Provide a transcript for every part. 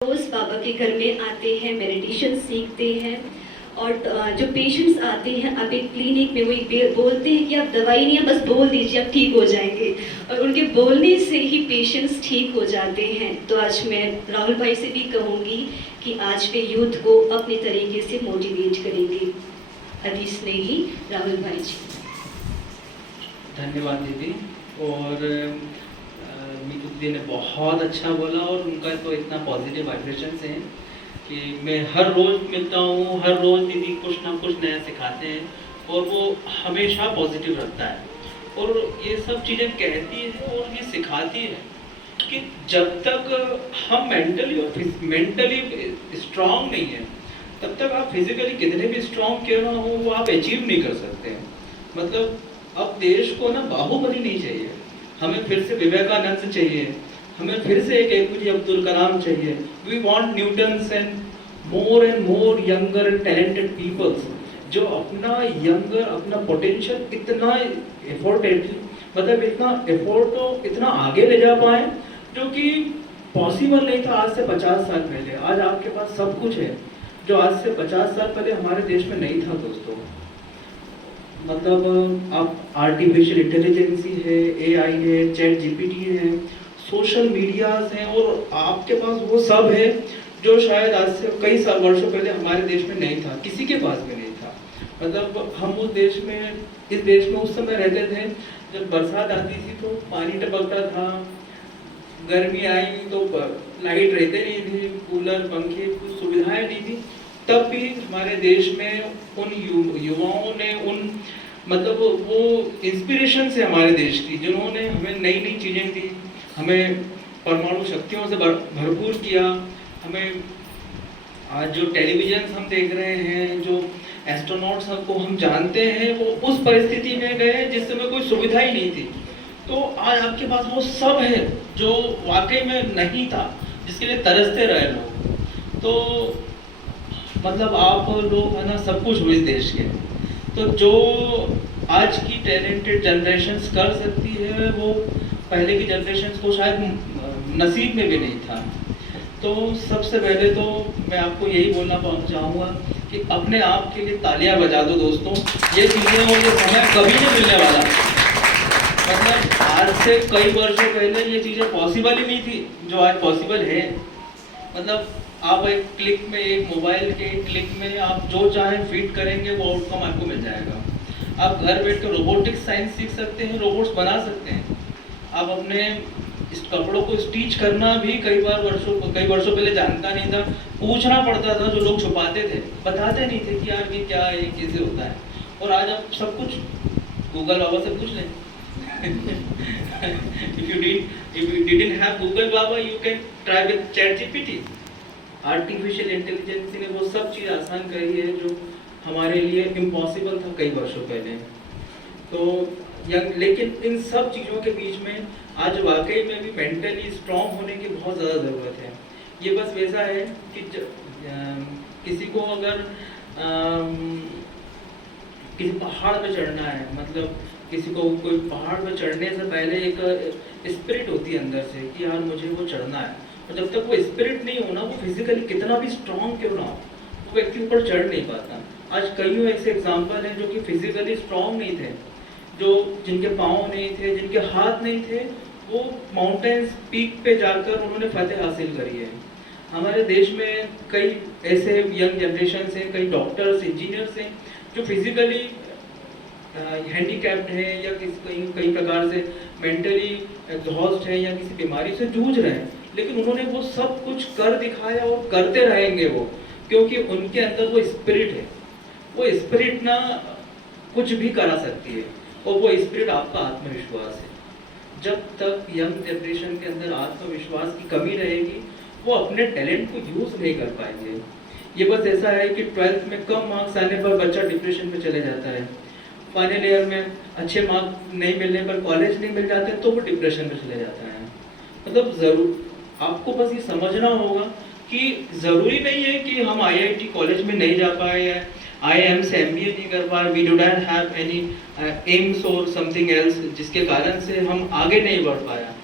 रोज बाबा के घर में आते हैं, मेडिटेशन सीखते हैं और जो पेशेंट्स आते हैं अभी क्लिनिक में वही बोलते हैं कि आप दवाई नहीं, आप बस बोल दीजिए आप ठीक हो जाएंगे, और उनके बोलने से ही पेशेंट्स ठीक हो जाते हैं। तो आज मैं राहुल भाई से भी कहूँगी कि आज वे यूथ को अपने तरीके से मोटिवेट करेंगे। अति स्नेही राहुल भाई जी। धन्यवाद दीदी। और मीतू दीदी ने बहुत अच्छा बोला और उनका तो इतना पॉजिटिव वाइब्रेशंस हैं कि मैं हर रोज़ मिलता हूँ, हर रोज़ दीदी कुछ ना कुछ नया सिखाते हैं और वो हमेशा पॉजिटिव रखता है और ये सब चीज़ें कहती है और ये सिखाती है कि जब तक हम मेंटली स्ट्रांग नहीं है तब तक आप फिजिकली कितने भी स्ट्रांग क्यों ना हो वो आप अचीव नहीं कर सकते हैं। मतलब अब देश को ना बाहुबली नहीं चाहिए, हमें फिर से विवेकानंद चाहिए, हमें फिर से एक एपीजे अब्दुल कलाम चाहिए। We want Newtons and more younger and talented peoples जो अपना पोटेंशियल इतना मतलब इतना आगे ले जा पाए जो कि पॉसिबल नहीं था आज से 50 साल पहले। आज आपके पास सब कुछ है जो आज से 50 साल पहले हमारे देश में नहीं था दोस्तों। मतलब आप आर्टिफिशियल इंटेलिजेंसी है, एआई है, चैट जीपीटी है, सोशल मीडियाज हैं और आपके पास वो सब है जो शायद आज से कई साल वर्षों पहले हमारे देश में नहीं था, किसी के पास भी नहीं था। मतलब हम इस देश में उस समय रहते थे जब बरसात आती थी तो पानी टपकता था, गर्मी आई तो लाइट रहते नहीं थे, कूलर पंखे कुछ सुविधाएं नहीं थी, तब भी हमारे देश में उन युवाओं ने मतलब वो इंस्पिरेशन से हमारे देश की जिन्होंने हमें नई नई चीज़ें दी, हमें परमाणु शक्तियों से भरपूर किया। हमें आज जो टेलीविजन हम देख रहे हैं, जो एस्ट्रोनॉट्स को हम जानते हैं, वो उस परिस्थिति में गए जिस समय कोई सुविधा ही नहीं थी। तो आज आपके पास वो सब है जो वाकई में नहीं था, जिसके लिए तरसते रहे लोग। तो मतलब आप लोग है ना सब कुछ हुए देश के, तो जो आज की टैलेंटेड जनरेशन्स कर सकती है वो पहले की जनरेशन्स को शायद नसीब में भी नहीं था। तो सबसे पहले तो मैं आपको यही बोलना चाहूँगा कि अपने आप के लिए तालियां बजा दो दोस्तों। ये चीज़ें और ये समय कभी नहीं मिलने वाला। मतलब आज से कई वर्षों पहले ये चीज़ें पॉसिबल ही नहीं थी जो आज पॉसिबल है। मतलब आप एक क्लिक में, एक मोबाइल के क्लिक में आप जो चाहें फीड करेंगे वो आउटकम आपको मिल जाएगा। आप घर बैठ कर रोबोटिक्स साइंस सीख सकते हैं, रोबोट्स बना सकते हैं। आप अपने इस कपड़ों को स्टिच करना भी कई वर्षों पहले जानता नहीं था, पूछना पड़ता था, जो लोग छुपाते थे बताते नहीं थे कि यार ये क्या है, ये कैसे होता है। और आज आप सब कुछ गूगल बाबा से पूछ लें। if you didn't have Google Baba, you can try with ChatGPT। Artificial intelligence ने वो सब चीज़ आसान करी है जो हमारे लिए इम्पॉसिबल था कई वर्षों पहले। तो लेकिन इन सब चीज़ों के बीच में आज वाकई में भी मेंटली स्ट्रांग होने की बहुत ज़्यादा ज़रूरत है। ये बस वैसा है कि किसी को अगर किसी पहाड़ पे चढ़ना है, मतलब किसी को कोई पहाड़ पे चढ़ने से पहले एक स्पिरिट होती है अंदर से कि यार मुझे वो चढ़ना है, और जब तक वो स्पिरिट नहीं होना, वो फिजिकली कितना भी स्ट्रांग क्यों ना हो, वो व्यक्ति ऊपर चढ़ नहीं पाता। आज कईयों ऐसे एग्जाम्पल हैं जो कि फिजिकली स्ट्रांग नहीं थे, जिनके पाँव नहीं थे, जिनके हाथ नहीं थे, वो माउंटेन्स पीक पे जाकर उन्होंने फतेह हासिल करी है। हमारे देश में कई ऐसे यंग जनरेशन हैं, कई डॉक्टर्स, इंजीनियर्स हैं जो फिजिकली हैंडीकैप्ड हैं या कई प्रकार से मेंटली एग्जॉस्ट हैं या किसी बीमारी से जूझ रहे हैं, लेकिन उन्होंने वो सब कुछ कर दिखाया और करते रहेंगे वो, क्योंकि उनके अंदर वो स्पिरिट है। वो स्पिरिट ना कुछ भी करा सकती है, और वो स्पिरिट आपका आत्मविश्वास है। जब तक यंग जनरेशन के अंदर आत्मविश्वास की कमी रहेगी, वो अपने टैलेंट को यूज़ नहीं कर पाएंगे। ये बस ऐसा है कि 12th में कम मार्क्स आने पर बच्चा डिप्रेशन में चले जाता है, फाइनल ईयर में अच्छे मार्क्स नहीं मिलने पर, कॉलेज नहीं मिल जाते तो वो डिप्रेशन में चले जाता है। मतलब ज़रूर आपको बस ये समझना होगा कि ज़रूरी नहीं है कि हम आईआईटी कॉलेज में नहीं जा पाए या आईआईएम से एमबीए नहीं कर पाए, we do not have any aims और समथिंग एल्स जिसके कारण से हम आगे नहीं बढ़ पाया।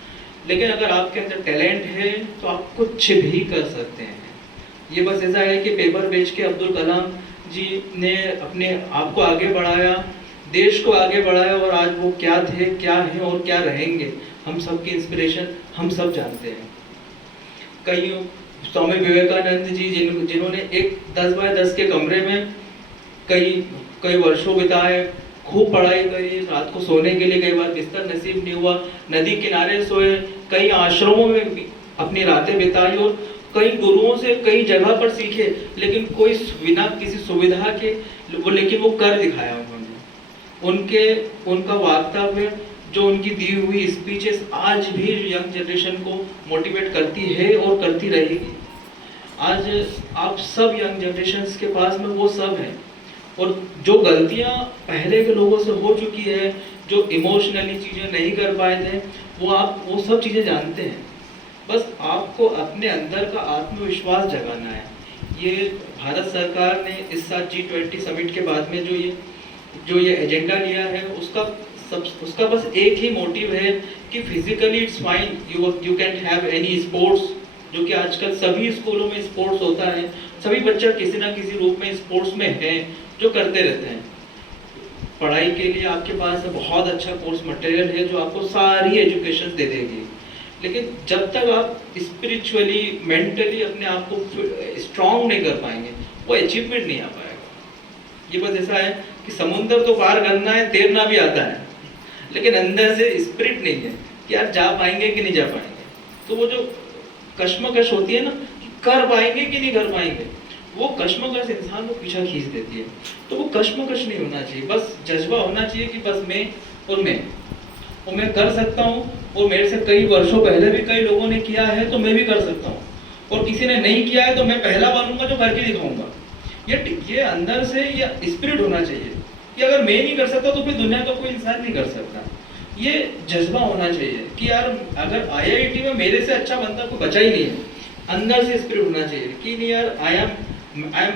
लेकिन अगर आपके अंदर टैलेंट है तो आप कुछ भी कर सकते हैं। ये बस ऐसा है कि पेपर बेच के अब्दुल कलाम जी ने अपने आप को आगे बढ़ाया, देश को आगे बढ़ाया, और आज वो क्या थे, क्या हैं और क्या रहेंगे, हम सब की इंस्पिरेशन हम सब जानते हैं। कई स्वामी विवेकानंद जी जिन्होंने एक 10 बाय 10 के कमरे में कई कई वर्षों बिताए, खूब पढ़ाई करी, रात को सोने के लिए कई बार बिस्तर नसीब नहीं हुआ, नदी किनारे सोए, कई आश्रमों में भी अपनी रातें बिताई और कई गुरुओं से कई जगह पर सीखे, लेकिन कोई बिना किसी सुविधा के लेकिन वो कर दिखाया उन्होंने। उनका वक्तव्य, जो उनकी दी हुई स्पीचेस आज भी यंग जनरेशन को मोटिवेट करती है और करती रहेगी। आज आप सब यंग जनरेशन्स के पास में वो सब है, और जो गलतियां पहले के लोगों से हो चुकी है, जो इमोशनली चीज़ें नहीं कर पाए थे, वो सब चीज़ें जानते हैं। बस आपको अपने अंदर का आत्मविश्वास जगाना है। ये भारत सरकार ने इस साल G20 समिट के बाद में जो ये एजेंडा लिया है, उसका बस एक ही मोटिव है कि physically it's fine, you can have any sports, जो कि आजकल सभी स्कूलों में स्पोर्ट्स होता है, सभी बच्चा किसी ना किसी रूप में स्पोर्ट्स में है, जो करते रहते हैं। पढ़ाई के लिए आपके पास बहुत अच्छा कोर्स मटेरियल है जो आपको सारी एजुकेशन दे देगी, लेकिन जब तक आप स्पिरिचुअली मेंटली अपने आप को स्ट्रांग नहीं कर पाएंगे, वो अचीवमेंट नहीं आ पाएगा। ये बस ऐसा है कि समुद्र तो पार करना है, तैरना भी आता है, लेकिन अंदर से स्पिरिट नहीं है कि यार जा पाएंगे कि नहीं जा पाएंगे। तो वो जो कश्मकश होती है ना कि कर पाएंगे कि नहीं कर पाएंगे, वो कश्मकश इंसान को पीछा खींच देती है। तो वो कश्मकश नहीं होना चाहिए, बस जज्बा होना चाहिए कि बस मैं कर सकता हूँ, और मेरे से कई वर्षों पहले भी कई लोगों ने किया है तो मैं भी कर सकता हूँ, और किसी ने नहीं किया है तो मैं पहला बनूंगा जो करके दिखाऊंगा। ये अंदर से ये स्पिरिट होना चाहिए कि अगर मैं नहीं कर सकता तो फिर दुनिया का कोई इंसान नहीं कर सकता। ये जज्बा होना चाहिए कि यार अगर IIT में मेरे से अच्छा बनता कोई बचा ही नहीं है। अंदर से स्पिरिट होना चाहिए कि नहीं यार, I am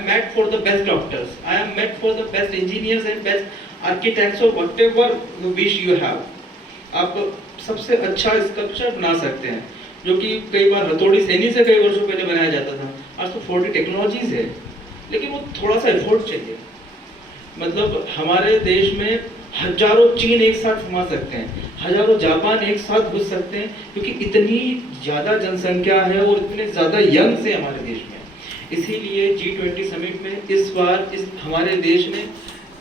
made for the best doctors, I am made for the best engineers and best architects और whatever you wish you have. आप सबसे अच्छा स्कल्पचर बना सकते हैं, जो कि कई बार हथौड़ी सैनी से कई वर्षों पहले बनाया जाता था। आज तो 40 टेक्नोलॉजीज है, लेकिन वो थोड़ा सा एफर्ट चाहिए। मतलब हमारे देश में हजारों चीन एक साथ समा सकते हैं, हजारों जापान एक साथ घुस सकते हैं, क्योंकि इतनी ज़्यादा जनसंख्या है और इतने ज़्यादा यंग से हमारे देश में। इसीलिए G20 समिट में इस बार हमारे देश ने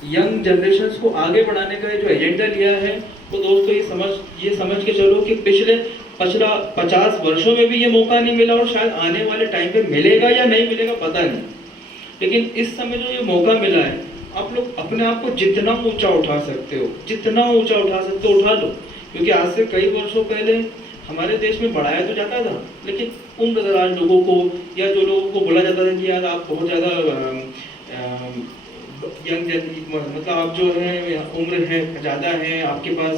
यंग जनरेशन्स को आगे बढ़ाने का जो एजेंडा लिया है, वो दोस्तों ये समझ के चलो कि पिछला 50 वर्षों में भी ये मौका नहीं मिला, और शायद आने वाले टाइम पे मिलेगा या नहीं मिलेगा पता नहीं, लेकिन इस समय जो ये मौका मिला है, आप लोग अपने आप को जितना ऊंचा उठा सकते हो, जितना ऊंचा उठा सकते हो उठा लो। क्योंकि आज से कई वर्षों पहले हमारे देश में बढ़ाया तो जाता था, लेकिन उम्रदराज लोगों को या जो लोगों को बोला जाता था कि यार आप बहुत ज़्यादा यंग, मतलब आप जो है उम्र है ज़्यादा है, आपके पास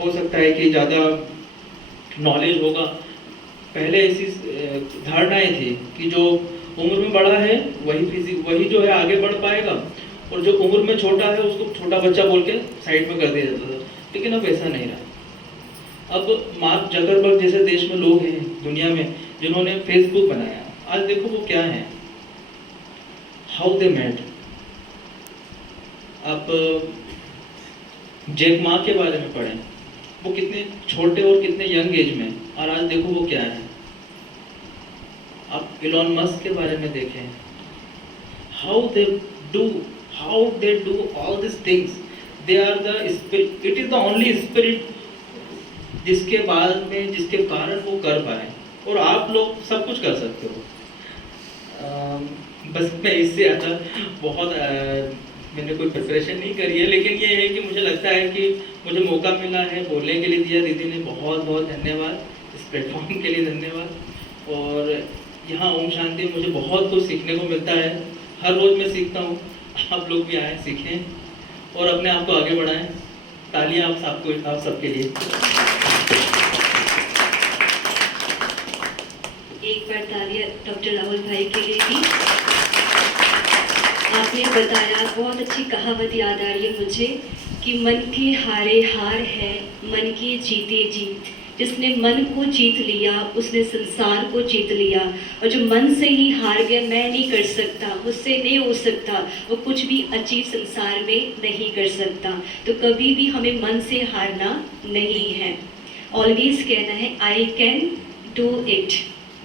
हो सकता है कि ज़्यादा नॉलेज होगा। पहले ऐसी धारणाएं थी कि जो उम्र में बड़ा है वही जो है आगे बढ़ पाएगा, और जो उम्र में छोटा है उसको छोटा बच्चा बोल के साइड में कर दिया जाता था। लेकिन अब ऐसा नहीं रहा। अब मार्क जकरबर्ग जैसे देश में लोग हैं दुनिया में जिन्होंने फेसबुक बनाया, आज देखो वो क्या है, हाउ दे मेट। आप जैक मा के बारे में पढ़ें, वो कितने छोटे और कितने यंग एज में, और आज देखो वो क्या है। आप इलॉन मस्क के बारे में देखें, how they do all this things, they are the spirit, it is the only spirit जिसके बाद में जिसके कारण वो कर पाए, और आप लोग सब कुछ कर सकते हो। बस मैं इससे ज़्यादा बहुत मैंने कोई प्रिपरेशन नहीं करी है, लेकिन ये है कि मुझे लगता है कि मुझे मौका मिला है बोलने के लिए दिया, दीदी ने बहुत बहुत धन्यवाद, इस प्लेटफॉर्म के लिए धन्यवाद। और यहाँ ओम शांति मुझे बहुत कुछ सीखने को मिलता है, हर रोज़ मैं सीखता हूँ, आप लोग भी आएँ, सीखें और अपने आप को आगे बढ़ाएं। तालियां आप सबके लिए। एक बार तालियां डॉक्टर राहुल भाई के लिए भी। आपने बताया, बहुत अच्छी कहावत याद आ रही है मुझे कि मन के हारे हार है, मन के जीते जीत। जिसने मन को जीत लिया उसने संसार को जीत लिया। और जो मन से ही हार गया, मैं नहीं कर सकता, मुझसे नहीं हो सकता, वो कुछ भी अचीव संसार में नहीं कर सकता। तो कभी भी हमें मन से हारना नहीं है। ऑलवेज कहना है आई कैन डू इट।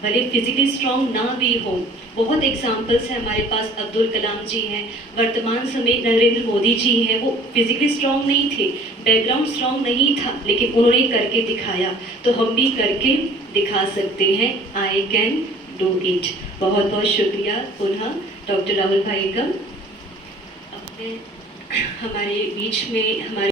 भले फिजिकली स्ट्रांग ना भी हो, बहुत एग्जाम्पल्स हैं हमारे पास। अब्दुल कलाम जी हैं, वर्तमान समय नरेंद्र मोदी जी हैं। वो फिजिकली स्ट्रांग नहीं थे, बैकग्राउंड स्ट्रांग नहीं था, लेकिन उन्होंने करके दिखाया। तो हम भी करके दिखा सकते हैं। I can do it. बहुत बहुत शुक्रिया पुनः डॉक्टर राहुल भाई का अपने हमारे बीच में हमारे